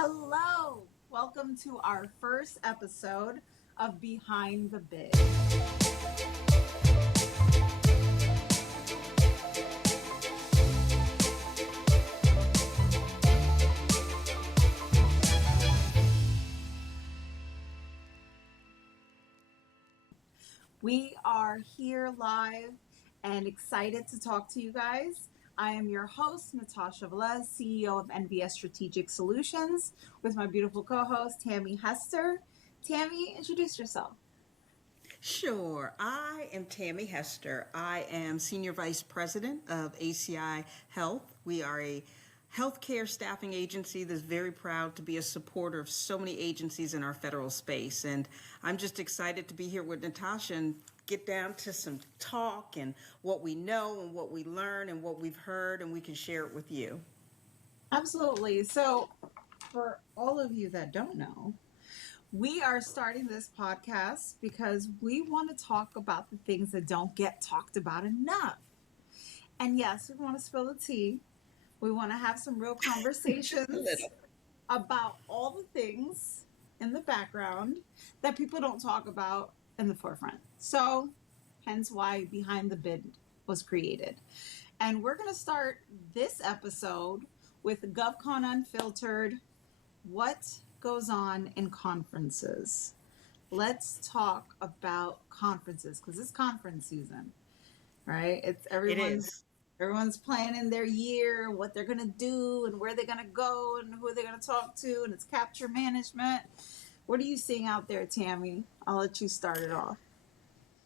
Hello, welcome to our first episode of Behind the Bid. We are here live and excited to talk to you guys. I am your host, Natasha Velez, CEO of NVS Strategic Solutions, with my beautiful co host, Tammy Hester. Tammy, introduce yourself. Sure. I am Tammy Hester. I am Senior Vice President of ACI Health. We are a healthcare staffing agency that's very proud to be a supporter of so many agencies in our federal space. And I'm just excited to be here with Natasha and get down to some talk and what we know and what we learn and what we've heard, and we can share it with you. Absolutely. So, for all of you that don't know, we are starting this podcast because we want to talk about the things that don't get talked about enough. And yes, we want to spill the tea. We want to have some real conversations about all the things in the background that people don't talk about in the forefront. So, hence why Behind the Bid was created. And we're going to start this episode with GovCon Unfiltered. What goes on in conferences? Let's talk about conferences because it's conference season, right? It's It is. everyone's planning their year, what they're gonna do, and where they're gonna go, and who they're gonna talk to, and it's capture management. What are you seeing out there, Tammy? I'll let you start it off.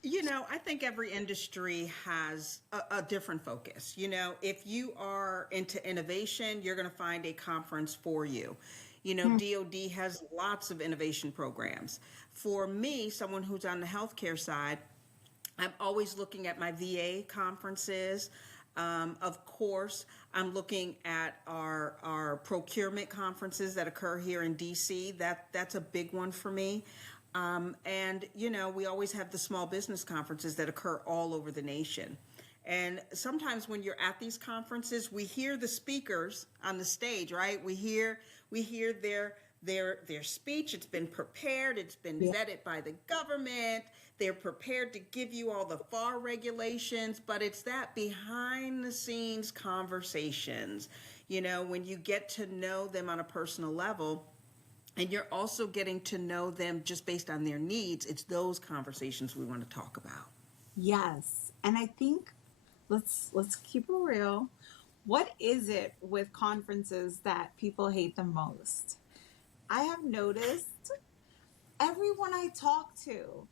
I think every industry has a different focus. If you are into innovation, you're going to find a conference for you. DoD has lots of innovation programs. For me, someone who's on the healthcare side, I'm always looking at my VA conferences. Of course, I'm looking at our procurement conferences that occur here in DC. That's a big one for me. And we always have the small business conferences that occur all over the nation. And sometimes when you're at these conferences, we hear the speakers on the stage, right? We hear their speech. It's been prepared. It's been vetted by the government. They're prepared to give you all the FAR regulations, but it's that behind the scenes conversations, when you get to know them on a personal level. And you're also getting to know them just based on their needs. It's those conversations we want to talk about. Yes, and I think let's keep it real. What is it with conferences that people hate the most? I have noticed everyone I talk to.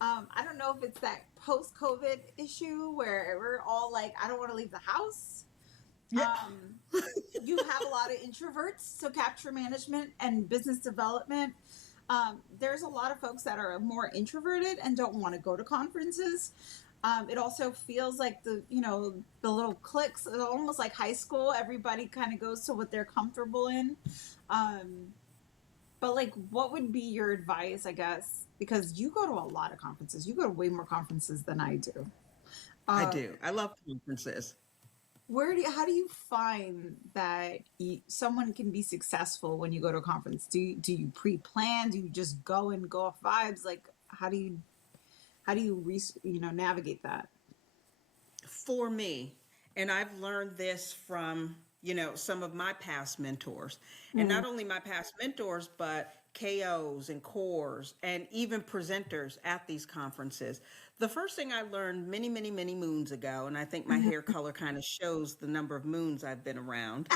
I don't know if it's that post-COVID issue where we're all like, I don't want to leave the house. Yeah. You have a lot of introverts, so capture management and business development. There's a lot of folks that are more introverted and don't want to go to conferences. It also feels like the little cliques, almost like high school. Everybody kind of goes to what they're comfortable in. But like, what would be your advice, I guess? Because you go to a lot of conferences. You go to way more conferences than I do. I Uh, do. I love conferences. how do you find that someone can be successful when you go to a conference? Do you pre-plan? Do you just go and go off vibes? Like, how do you navigate that? For me, and I've learned this from, some of my past mentors, and Mm. not only my past mentors, but KOs and cores and even presenters at these conferences. The first thing I learned many, many, many moons ago, and I think my hair color kind of shows the number of moons I've been around,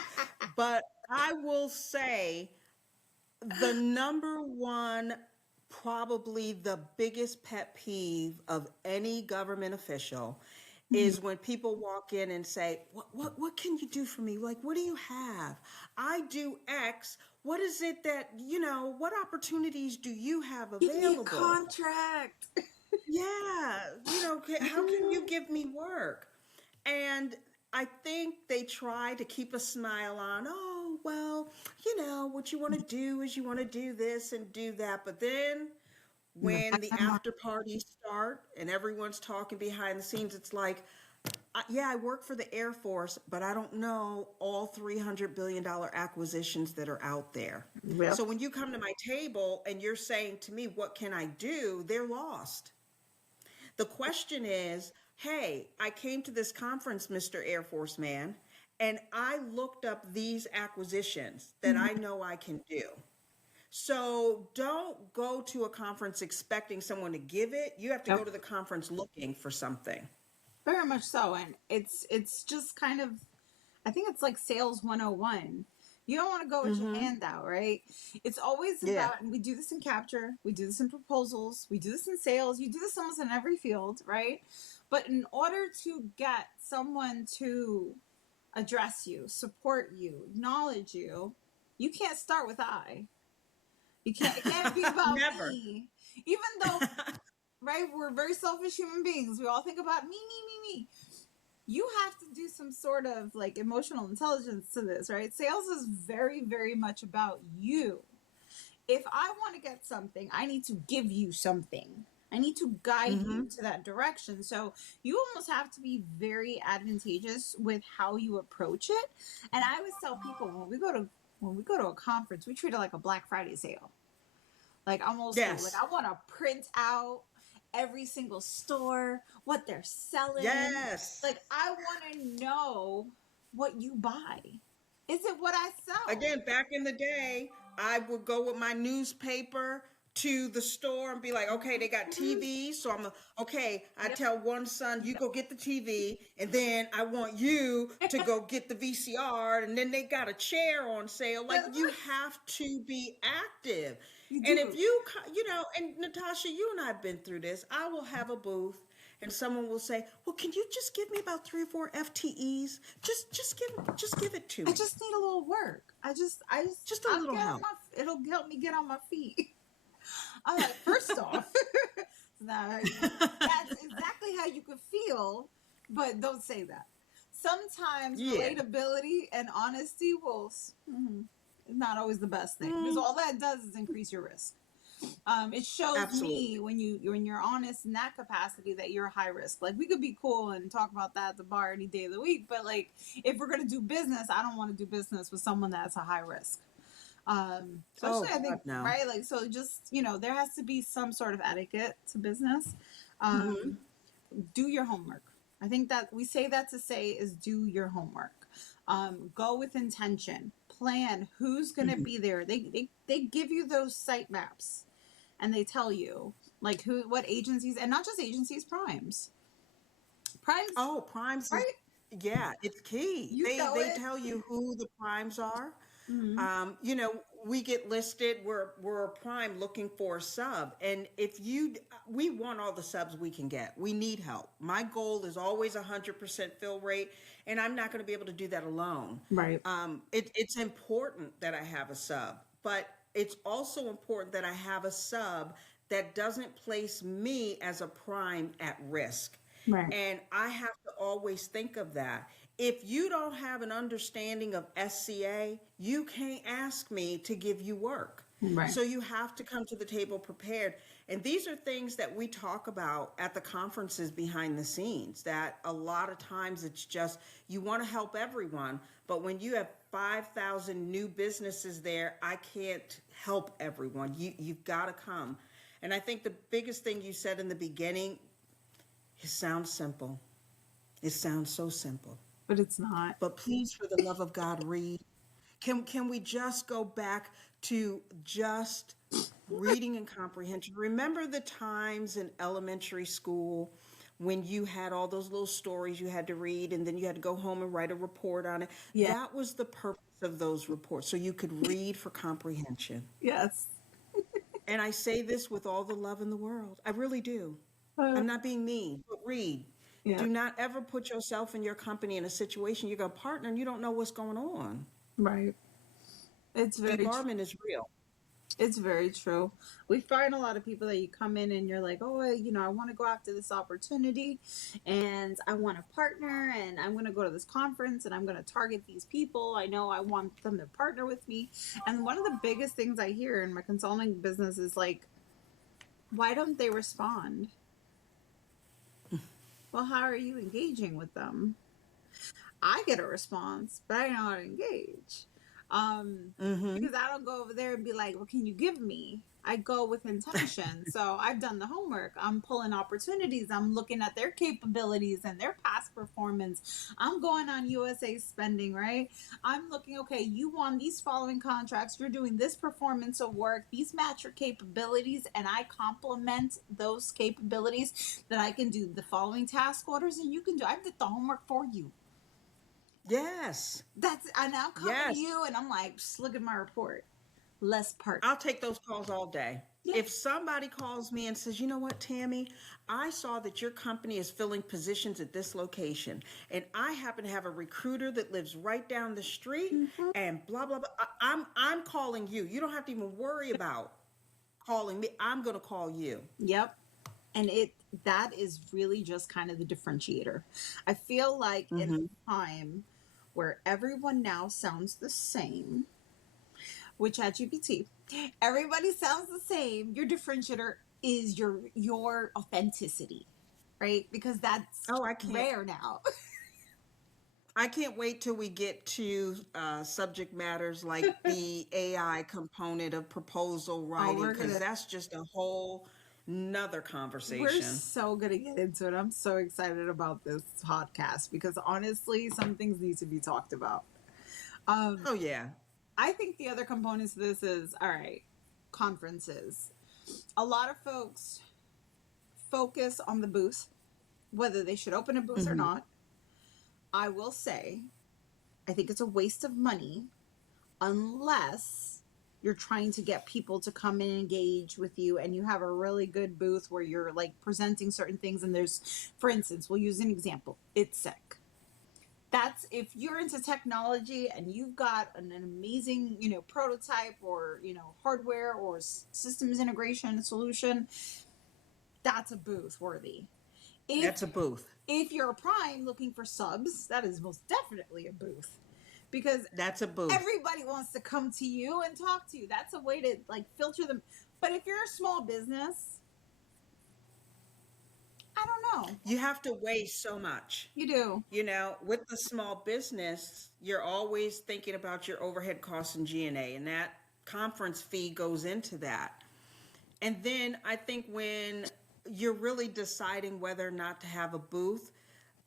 but I will say the number one, probably the biggest pet peeve of any government official is when people walk in and say, what can you do for me? Like, what do you have? I do X. What is it that, what opportunities do you have Give me a available? contract. Yeah, how can you give me work? And I think they try to keep a smile on, oh, well, what you want to do is you want to do this and do that. But then In the when back the of my mind. after parties start and everyone's talking behind the scenes, it's like, yeah, I work for the Air Force, but I don't know all $300 billion acquisitions that are out there. Yep. So when you come to my table and you're saying to me, what can I do? They're lost. The question is, hey, I came to this conference, Mr. Air Force man, and I looked up these acquisitions that I know I can do. So don't go to a conference expecting someone to give it. You have to go Yep. to the conference looking for something. Very much so. And it's just kind of, I think it's like sales 101. You don't want to go with your Mm-hmm. hand out, right? It's always Yeah. about, and we do this in capture, we do this in proposals, we do this in sales, you do this almost in every field, right? But in order to get someone to address you, support you, acknowledge you, you can't start with I. You can't, it can't be about Never. me. Even though, right, we're very selfish human beings. We all think about me. You have to do some sort of like emotional intelligence to this, right? Sales is very, very much about you. If I want to get something, I need to give you something. I need to guide Mm-hmm. you to that direction. So you almost have to be very advantageous with how you approach it. And I always tell people when we go to a conference, we treat it like a Black Friday sale. Like I'm old school. Like Yes. I want to print out every single store, what they're selling. Yes. Like I want to know what you buy. Is it what I sell? Again, back in the day, I would go with my newspaper to the store and be like, okay, they got Mhm. TV. So okay, I Yep. tell one son, you Yep. go get the TV, and then I want you to go get the VCR, and then they got a chair on sale. Like, That's you right. have to be active. You And if do. and Natasha, you and I have been through this. I will have a booth and someone will say, "Well, can you just give me about 3 or 4 FTEs? Just give it to I me. just need a little work. Just a I'll little get on help." my, it'll help me get on my feet. I'm like, first off, nah, that's exactly how you could feel, but don't say that. Sometimes Yeah. relatability and honesty will not always the best thing because Mm, all that does is increase your risk. It shows me absolutely. when you're honest in that capacity that you're high risk. Like we could be cool and talk about that at the bar any day of the week, but like if we're gonna do business, I don't want to do business with someone that's a high risk. Oh Especially I God, think no. right, like so just there has to be some sort of etiquette to business. Hmm. Um, do your homework. I think that we say that to say is do your homework. Go with intention. Plan who's going to Hmm. be there. They give you those site maps and they tell you like who what agencies and not just agencies primes. Primes, Oh, primes is right? yeah, it's key. You know They it. tell you who the primes are. Mm-hmm. We get listed. We're a prime looking for a sub, and we want all the subs we can get. We need help. My goal is always 100% fill rate, and I'm not going to be able to do that alone. Right. It's important that I have a sub, but it's also important that I have a sub that doesn't place me as a prime at risk. Right. And I have to always think of that. If you don't have an understanding of SCA, you can't ask me to give you work. Right. So you have to come to the table prepared. And these are things that we talk about at the conferences behind the scenes, that a lot of times it's just you want to help everyone, but when you have 5,000 new businesses there, I can't help everyone. You've got to come. And I think the biggest thing you said in the beginning, it sounds simple. It sounds so simple. But it's not. But please, for the love of God, read. Can we just go back to just reading and comprehension? Remember the times in elementary school when you had all those little stories you had to read and then you had to go home and write a report on it? Yeah. That was the purpose of those reports, so you could read for comprehension. Yes. And I say this with all the love in the world. I really do. Uh, I'm not being mean, but read. yeah. Do not ever put yourself and your company in a situation you're going to partner and you don't know what's going on. Right. It's very true. Debarment is real. It's very true. We find a lot of people that you come in and you're like, oh, I want to go after this opportunity and I want to partner and I'm going to go to this conference and I'm going to target these people. I know I want them to partner with me. And one of the biggest things I hear in my consulting business is like, why don't they respond? Well, how are you engaging with them? I get a response, but I know how to engage. Mm-hmm. Because I don't go over there and be like, "What can you give me?" I go with intention. So I've done the homework. I'm pulling opportunities. I'm looking at their capabilities and their past performance. I'm going on USA spending, right? I'm looking, okay, you won these following contracts. You're doing this performance of work. These match your capabilities, and I complement those capabilities that I can do the following task orders, and you can do. I did the homework for you. Yes. And I'm coming to Yes. you and I'm like, just look at my report. Less part. I'll take those calls all day. Yeah. If somebody calls me and says, you know what, Tammy, I saw that your company is filling positions at this location, and I happen to have a recruiter that lives right down the street, Mhm. and blah blah blah. I'm calling you. You don't have to even worry about calling me. I'm gonna call you. Yep. And that is really just kind of the differentiator. I feel like in Mm-hmm. a time where everyone now sounds the same, with ChatGPT, everybody sounds the same. Your differentiator is your authenticity, right? Because that's Oh, I can't. rare now. I can't wait till we get to subject matters like the AI component of proposal Oh, writing, because that's just a whole nother we're conversation. so gonna get into it. I'm so excited about this podcast because honestly, some things need to be talked about. Um, Oh, yeah. I think the other components of this is all right, conferences. A lot of folks focus on the booth, whether they should open a booth or Hmm. not. I will say, I think it's a waste of money unless you're trying to get people to come and engage with you and you have a really good booth where you're like presenting certain things and there's, for instance, we'll use an example, it's sick. That's if you're into technology and you've got an amazing, prototype or, hardware or systems integration solution, that's a booth worthy. if That's a booth. if you're a prime looking for subs, that is most definitely a booth because That's a booth. everybody wants to come to you and talk to you. That's a way to like filter them. But if you're a small business, I don't know. You have to weigh so much. You do. With the small business, you're always thinking about your overhead costs and G&A, and that conference fee goes into that. And then I think when you're really deciding whether or not to have a booth,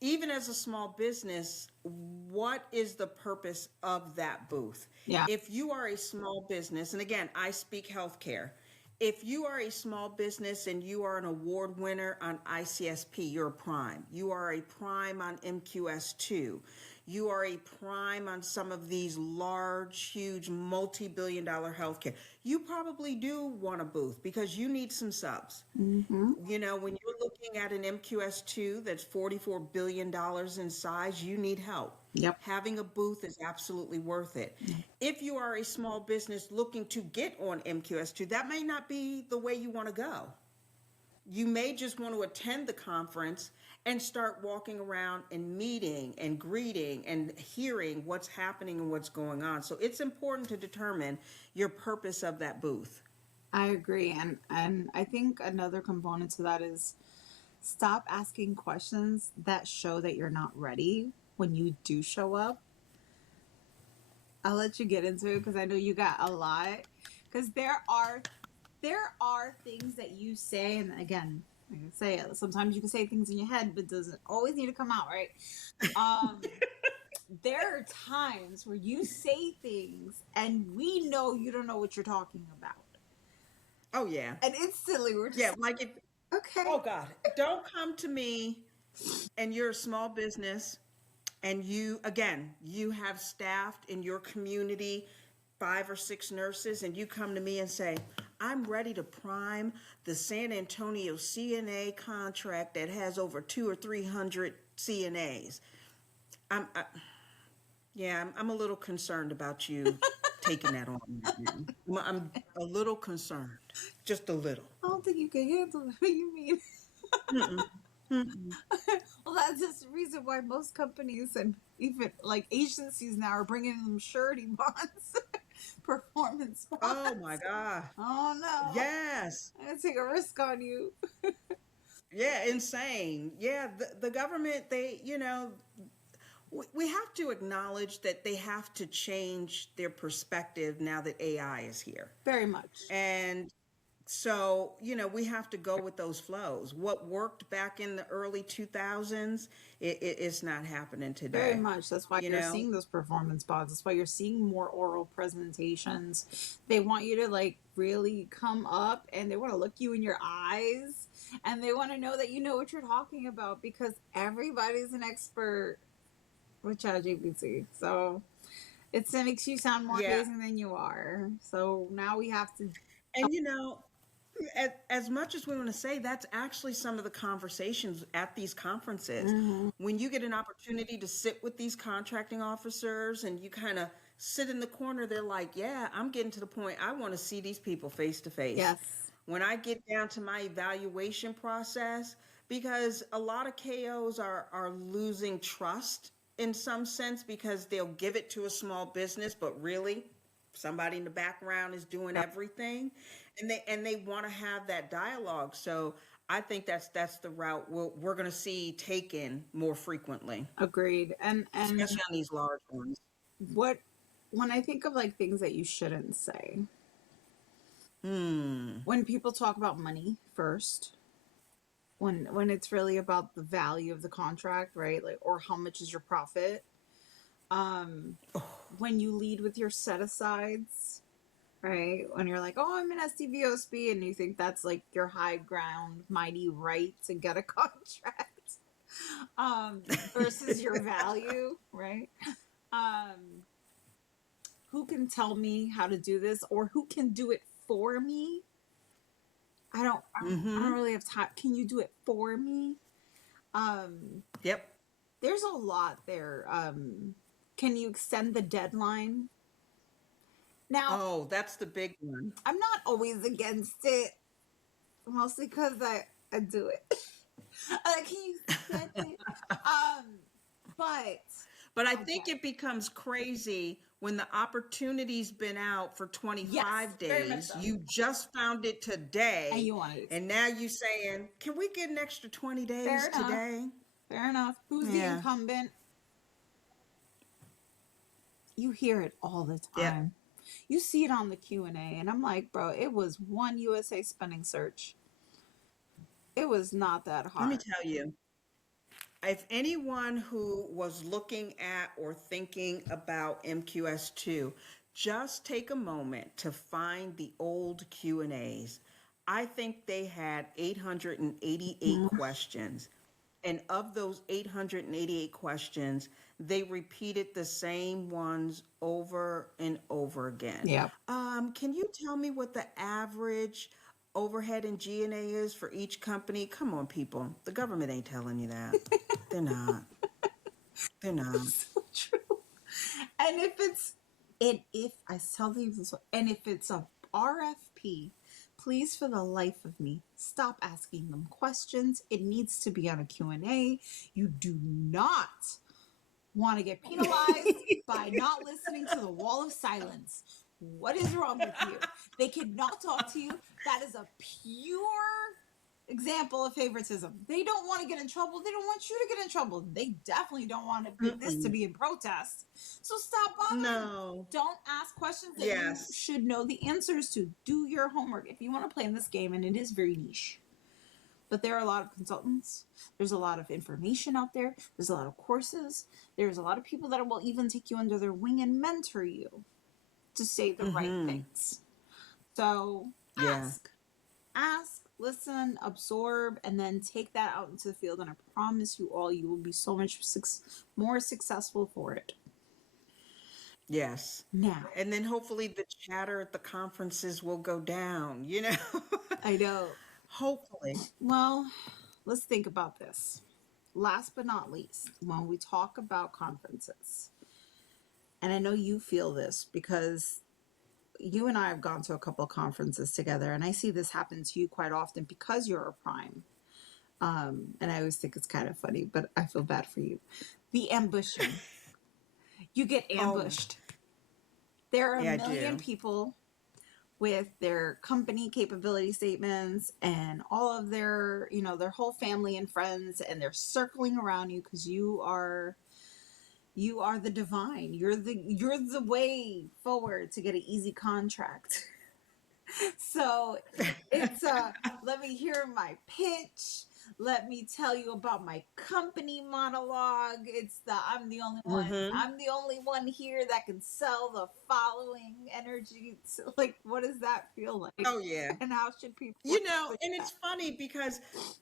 even as a small business, what is the purpose of that booth? Yeah. If you are a small business, and again, I speak healthcare, if you are a small business and you are an award winner on ICSP, you're a prime. You are a prime on MQS2. You are a prime on some of these large, huge, multi-billion dollar healthcare. You probably do want a booth because you need some subs. Mm-hmm. When you're looking at an MQS2 that's $44 billion in size, you need help. Yep. Having a booth is absolutely worth it. If you are a small business looking to get on MQS2, that may not be the way you want to go. You may just want to attend the conference and start walking around and meeting and greeting and hearing what's happening and what's going on. So it's important to determine your purpose of that booth. I agree. And I think another component to that is stop asking questions that show that you're not ready when you do show up. I'll let you get into it because I know you got a lot. Because there are things that you say, and again, like I say, sometimes you can say things in your head, but it doesn't always need to come out, right? Um, there are times where you say things, and we know you don't know what you're talking about, Oh, yeah. and instantly we're just Yeah, like if, okay. oh God, don't come to me and you're a small business and you have staffed in your community 5 or 6 nurses, and you come to me and say, I'm ready to prime the San Antonio CNA contract that has over 200 or 300 CNAs. I'm, I, yeah, I'm a little concerned about you taking that on right now. I'm a little concerned, just a little. I don't think you can handle it. What do you mean? Mm-mm. Mm-mm. Well, that's just the reason why most companies and even like agencies now are bringing them surety bonds, performance Oh bonds. my God. Oh no. Yes. I'm gonna take a risk on you. Yeah, insane. Yeah, the government, we have to acknowledge that they have to change their perspective now that AI is here. Very much. And so, we have to go with those flows. What worked back in the early 2000s, it's not happening Very today. much. That's why You you're know? seeing those performance bonds. That's why you're seeing more oral presentations. They want you to like really come up and they want to look you in your eyes and they want to know that you know what you're talking about because everybody's an expert with ChatGPT. So it makes you sound more Yeah. amazing than you are. So now we have to. And as much as we want to say, that's actually some of the conversations at these conferences. Mhm. When you get an opportunity to sit with these contracting officers and you kind of sit in the corner, they're like, yeah, I'm getting to the point I want to see these people face to face. Yes. When I get down to my evaluation process, because a lot of KOs are losing trust in some sense because they'll give it to a small business, but really somebody in the background is doing Yep. everything, and they want to have that dialogue. So I think that's the route we're going to see taken more frequently, Agreed. And especially on these large ones. what when I think of like things that you shouldn't say, Hmm. when people talk about money first, when it's really about the value of the contract, right? Like or how much is your profit? Um when you lead with your set asides, right? When you're like, "Oh, I'm an SDVOSB," and you think that's like your high ground, mighty right to get a contract, versus your value, right? Um, who can tell me how to do this, or who can do it for me? I don't Mm-hmm. really have time. Can you do it for me? Um, Yep. there's a lot there. Can you extend the deadline? Now, Oh, that's the big one. I'm not always against it, mostly because I do it. Can you extend it? Um, but But I think okay, it becomes crazy when the opportunity's been out for yes, 25 very much days. so. You just found it And today, you want to and extend? now you saying, "Can we get an extra 20 Fair days enough. today?" Fair enough. Who's the Yeah. incumbent? You hear it all the Yep. time. You see it on the Q&A, and I'm like, bro, it was one USA spending search. It was not that Let me hard. tell you, if anyone who was looking at or thinking about MQS2, just take a moment to find the old Q&As. I think they had 888 Mm, questions. And of those 888 questions, they repeated the same ones over and over again. yeah. Can you tell me what the average overhead and G&A is for each company? Come on, people. The government ain't telling you that. They're not. They're not. So true. And if I tell you this, and if it's a RFP, please, for the life of me, stop asking them questions. It needs to be on a Q&A. You do not want to get penalized by not listening to the wall of silence. What is wrong with you? They cannot talk to you. That is a pure example of favoritism. They don't want to get in trouble. They don't want you to get in trouble. They definitely don't want this to Mm-mm. be in protest. So stop bothering. No. Don't ask questions that you Yes. should know the answers to. Do your homework. If you want to play in this game, and it is very niche, but there are a lot of consultants. There's a lot of information out there. There's a lot of courses. There's a lot of people that will even take you under their wing and mentor you to say the right Mm-hmm. things. So Yeah. ask, listen, absorb, and then take that out into the field. And I promise you all, you will be so much more successful for it. Yes. Now, And then hopefully the chatter at the conferences will go down, I know. Hopefully. Well, let's think about this. Last but not least, when we talk about conferences, and I know you feel this because you and I have gone to a couple of conferences together, and I see this happen to you quite often because you're a prime. And I always think it's kind of funny, but I feel bad for you. The ambushing. You get Oh, ambushed. There are a yeah, I million do. people with their company capability statements and all of their, their whole family and friends, and they're circling around you because you are the divine. You're the way forward to get an easy contract. So it's let me hear my pitch. Let me tell you about my company monologue. It's the I'm the only one. Mm-hmm. I'm the only one here that can sell the following energy. So, like, what does that feel like? Oh yeah. And how should people You know, with and that? it's funny because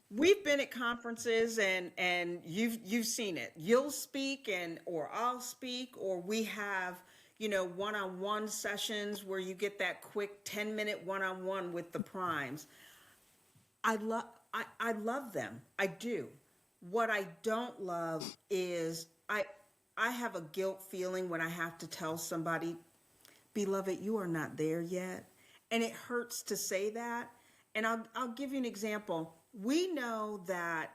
we've been at conferences and you've seen it. You'll speak and or I'll speak, or we have, one-on-one sessions where you get that quick 10-minute one-on-one with the primes. I love them. I do. What I don't love is I have a guilt feeling when I have to tell somebody, beloved, you are not there yet. And it hurts to say that. And I'll give you an example. We know that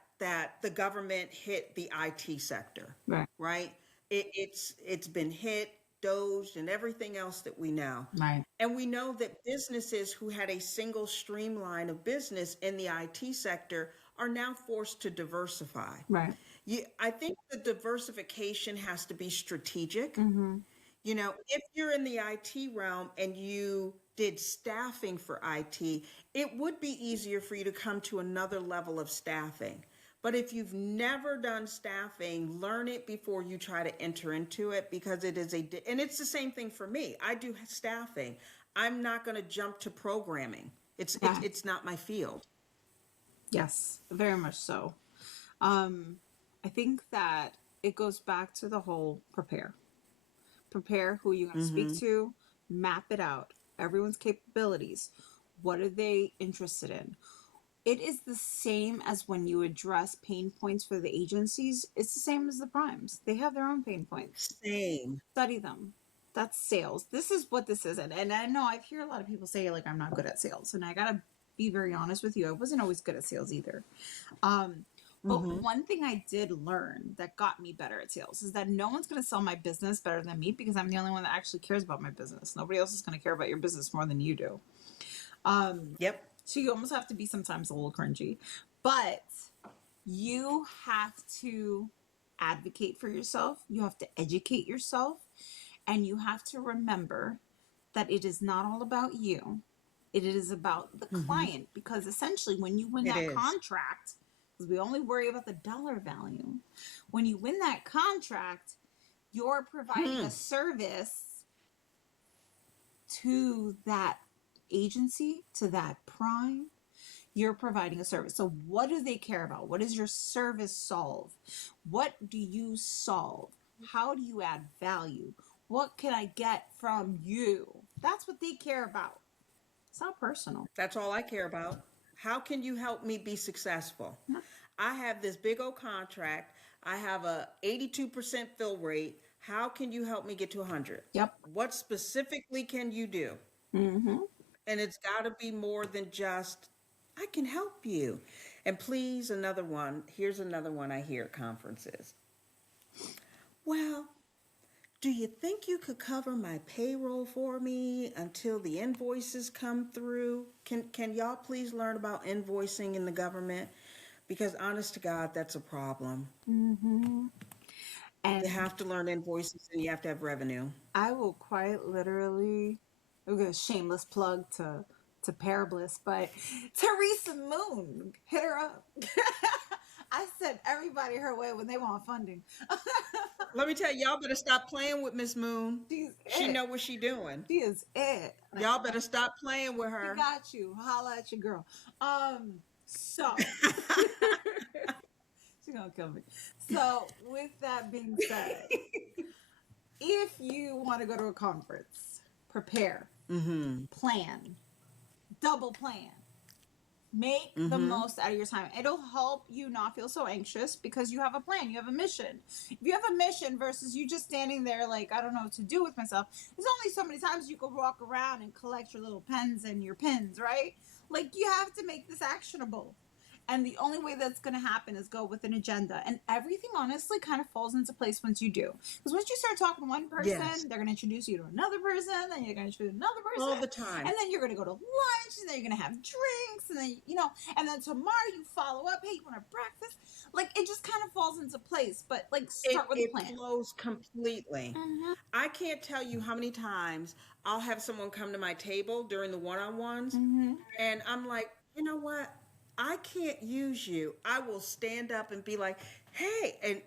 the government hit the IT sector, Right. right? It's been hit, dozed, and everything else that we know. Right. And we know that businesses who had a single streamline of business in the IT sector are now forced to diversify. Right. I think the diversification has to be strategic. Mm-hmm. If you're in the IT realm and you did staffing for IT, it would be easier for you to come to another level of staffing. But if you've never done staffing, learn it before you try to enter into it, because it is and it's the same thing for me. I do staffing. I'm not going to jump to programming. It's not my field. Yes, very much so. I think that it goes back to the whole prepare who you're going to Mm-hmm. speak to, map it out, everyone's capabilities. What are they interested in? It is the same as when you address pain points for the agencies. It's the same as the primes. They have their own pain points. Same. Study them. That's sales. This is what this is. And I know I've heard a lot of people say, like, I'm not good at sales. And I got to be very honest with you. I wasn't always good at sales either. But Mm-hmm. one thing I did learn that got me better at sales is that no one's going to sell my business better than me, because I'm the only one that actually cares about my business. Nobody else is going to care about your business more than you do. Yep. So you almost have to be sometimes a little cringy, but you have to advocate for yourself. You have to educate yourself, and you have to remember that it is not all about you. It is about the Mm-hmm. client, because essentially when you win It that is. contract, because we only worry about the dollar value, when you win that contract, you're providing a service to that agency, to that prime. You're providing a service. So what do they care about? What does your service solve? What do you solve? How do you add value? What can I get from you? That's what they care about. It's not personal. That's all I care about. How can you help me be successful? No. I have this big old contract. I have a 82% fill rate. How can you help me get to 100? Yep. What specifically can you do? Mm-hmm. And it's got to be more than just, I can help you. And please, another one. Here's another one I hear at conferences. Well, do you think you could cover my payroll for me until the invoices come through? Can y'all please learn about invoicing in the government? Because honest to God, that's a problem. Mm-hmm. You And have to learn invoices and you have to have revenue. I will quite literally, okay, shameless plug to Parabliss, but Teresa Moon, hit her up. I sent everybody her way when they want funding. Let me tell you, y'all better stop playing with Miss Moon. She's She it. know what she doing. She is it. Y'all better stop playing with She her. got you. Holla at your girl. So she's gonna kill me. So with that being said, if you want to go to a conference, prepare, Mm-hmm. plan, double plan. Make the Mm-hmm. most out of your time. It'll help you not feel so anxious because you have a plan. You have a mission. If you have a mission versus you just standing there like, I don't know what to do with myself, there's only so many times you can walk around and collect your little pens and your pins, right? Like, you have to make this actionable. And the only way that's going to happen is go with an agenda. And everything honestly kind of falls into place once you do. Because once you start talking to one person, Yes. they're going to introduce you to another person, then you're going to introduce another person. All the time. And then you're going to go to lunch, and then you're going to have drinks, and then, and then tomorrow you follow up, hey, you want to breakfast? Like, it just kind of falls into place. But, like, start with a plan. It flows completely. Mm-hmm. I can't tell you how many times I'll have someone come to my table during the one-on-ones, Mm-hmm. and I'm like, you know what? I can't use you. I will stand up and be like, hey, and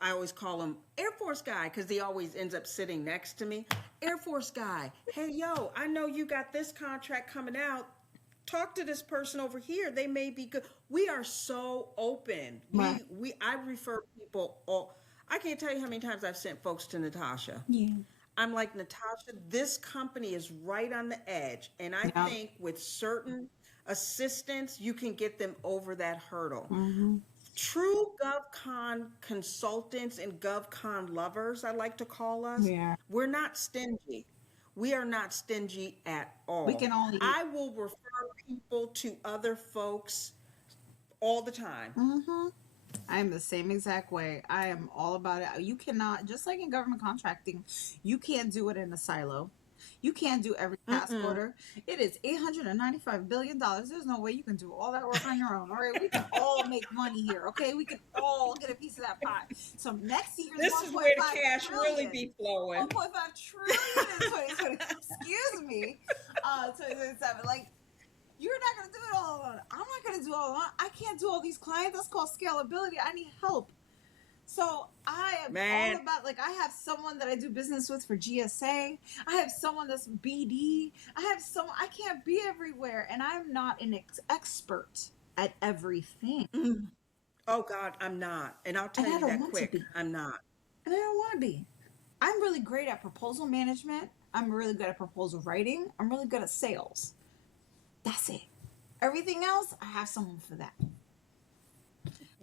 I always call him Air Force guy because he always ends up sitting next to me. Air Force guy, hey, yo, I know you got this contract coming out. Talk to this person over here. They may be good. We are so open. Right. I refer people all. I can't tell you how many times I've sent folks to Natasha. Yeah. I'm like, Natasha, this company is right on the edge. And I think with certain assistance, you can get them over that hurdle. Mm-hmm. True GovCon consultants and GovCon lovers, I like to call us. Yeah. We're not stingy. We are not stingy at all. We can only. I will refer people to other folks all the time. Mm-hmm. I'm the same exact way. I am all about it. You cannot, just like in government contracting, you can't do it in a silo. You can't do every task order. It is $895 billion. There's no way you can do all that work on your own. All right, we can all make money here. Okay, we can all get a piece of that pie. So next year, this is where the cash really be flowing. 1.5 trillion in 2020. Excuse me, 2027. Like, you're not gonna do it all alone. I'm not gonna do it all alone. I can't do all these clients. That's called scalability. I need help. So I am all about, like, I have someone that I do business with for GSA. I have someone that's BD. I can't be everywhere. And I'm not an expert at everything. Oh God, I'm not. And I'll tell you that quick. I'm not. And I don't want to be. I'm really great at proposal management. I'm really good at proposal writing. I'm really good at sales. That's it. Everything else, I have someone for that.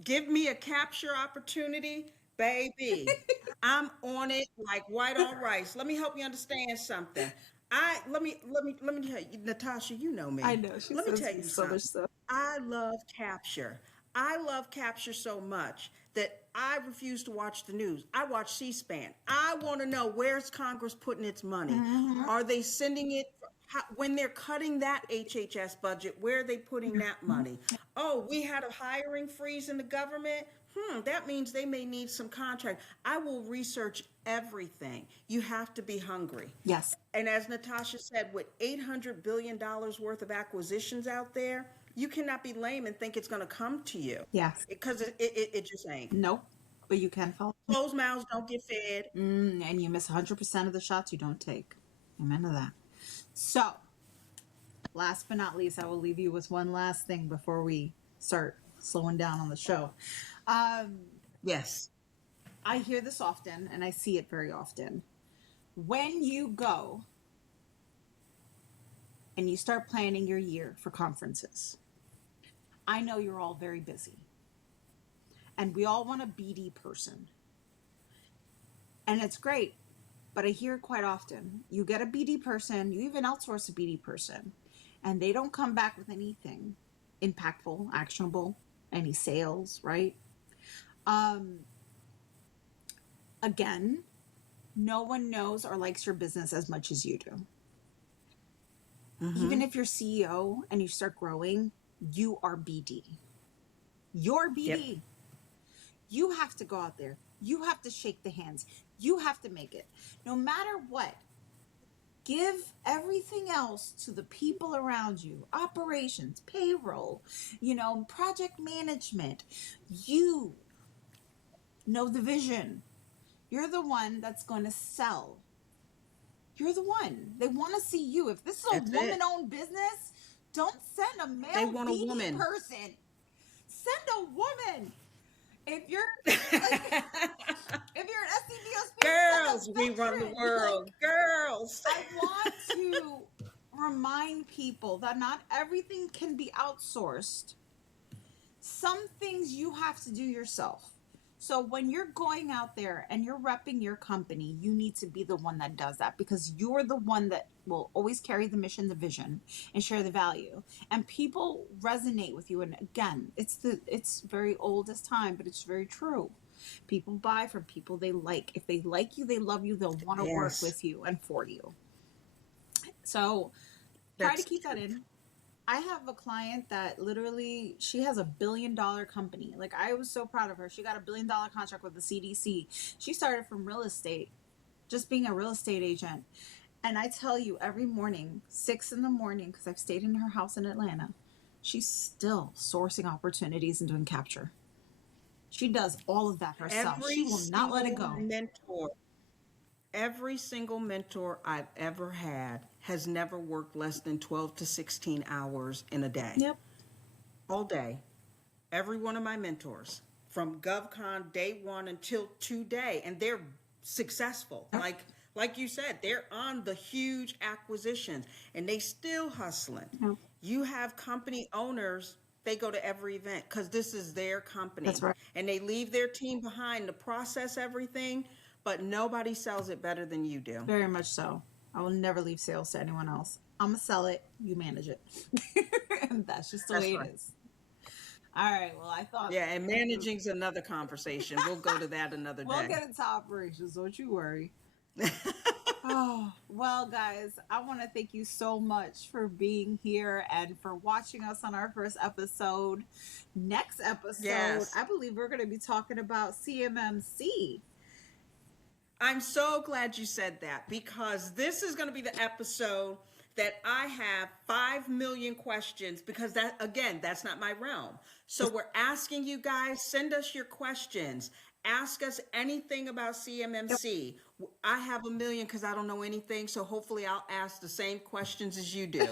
Give me a capture opportunity, baby. I'm on it like white on rice. Let me help you understand something. Let me tell you, Natasha, you know me. I know. Let me tell you something. I love capture. I love capture so much that I refuse to watch the news. I watch C-SPAN. I want to know, where's Congress putting its money? Are they sending it? When they're cutting that HHS budget, where are they putting that money? Oh, we had a hiring freeze in the government. That means they may need some contract. I will research everything. You have to be hungry. Yes. And as Natasha said, with $800 billion worth of acquisitions out there, you cannot be lame and think it's going to come to you. Yes. Because it just ain't. Nope. But you can follow. Closed mouths don't get fed. And you miss 100% of the shots you don't take. Amen to that. So, last but not least, I will leave you with one last thing before we start slowing down on the show. Yes. I hear this often, and I see it very often. When you go and you start planning your year for conferences, I know you're all very busy. And we all want a BD person. And it's great. But I hear quite often, you get a BD person, you even outsource a BD person, and they don't come back with anything impactful, actionable, any sales, right? Again, no one knows or likes your business as much as you do. Even if you're CEO and you start growing, you are BD. You're BD. Yep. You have to go out there. You have to shake the hands. You have to make it. No matter what, give everything else to the people around you. Operations, payroll, project management. You know the vision. You're the one that's going to sell. You're the one. They want to see you. If this is a woman-owned business, don't send a male BD person. Send a woman. If you're an SCBO, girls, we run the world. Girls. I want to remind people that not everything can be outsourced. Some things you have to do yourself. So when you're going out there and you're repping your company, you need to be the one that does that, because you're the one that will always carry the mission, the vision, and share the value. And people resonate with you. And again, it's very old as time, but it's very true. People buy from people they like. If they like you, they love you, they'll want to work Yes, with you and for you. So try to that's keep that true. in. I have a client that literally, she has $1 billion company. Like, I was so proud of her. She got $1 billion contract with the CDC. She started from real estate, just being a real estate agent. And I tell you, every morning, 6 in the morning, because I've stayed in her house in Atlanta, she's still sourcing opportunities and doing capture. She does all of that herself. She Every will not let it single go. mentor, every single mentor I've ever had has never worked less than 12 to 16 hours in a day, Yep. all day. Every one of my mentors from GovCon day one until today, and they're successful. Yep. Like you said, they're on the huge acquisitions and they still hustling. Yep. You have company owners, they go to every event because this is their That's company right. and they leave their team behind to process everything, but nobody sells it better than you do. Very much so. I will never leave sales to anyone else. I'm going to sell it. You manage it. And that's just the That's way it right. is. All right. Well, I thought Yeah, and managing's another conversation. We'll go to that another we'll day. get into operations. Don't you worry. Oh, well, guys, I want to thank you so much for being here and for watching us on our first episode. Next episode, Yes. I believe we're going to be talking about CMMC. I'm so glad you said that because this is going to be the episode that I have 5 million questions because that, again, that's not my realm. So we're asking you guys, send us your questions. Ask us anything about Yep. CMMC. I have a million because I don't know anything. So hopefully I'll ask the same questions as you do.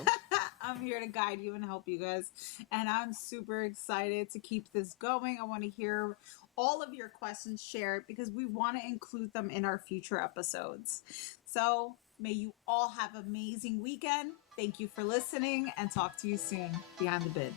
I'm here to guide you and help you guys. And I'm super excited to keep this going. I want to hear all of your questions shared because we want to include them in our future episodes. So may you all have an amazing weekend. Thank you for listening and talk to you soon behind the bid.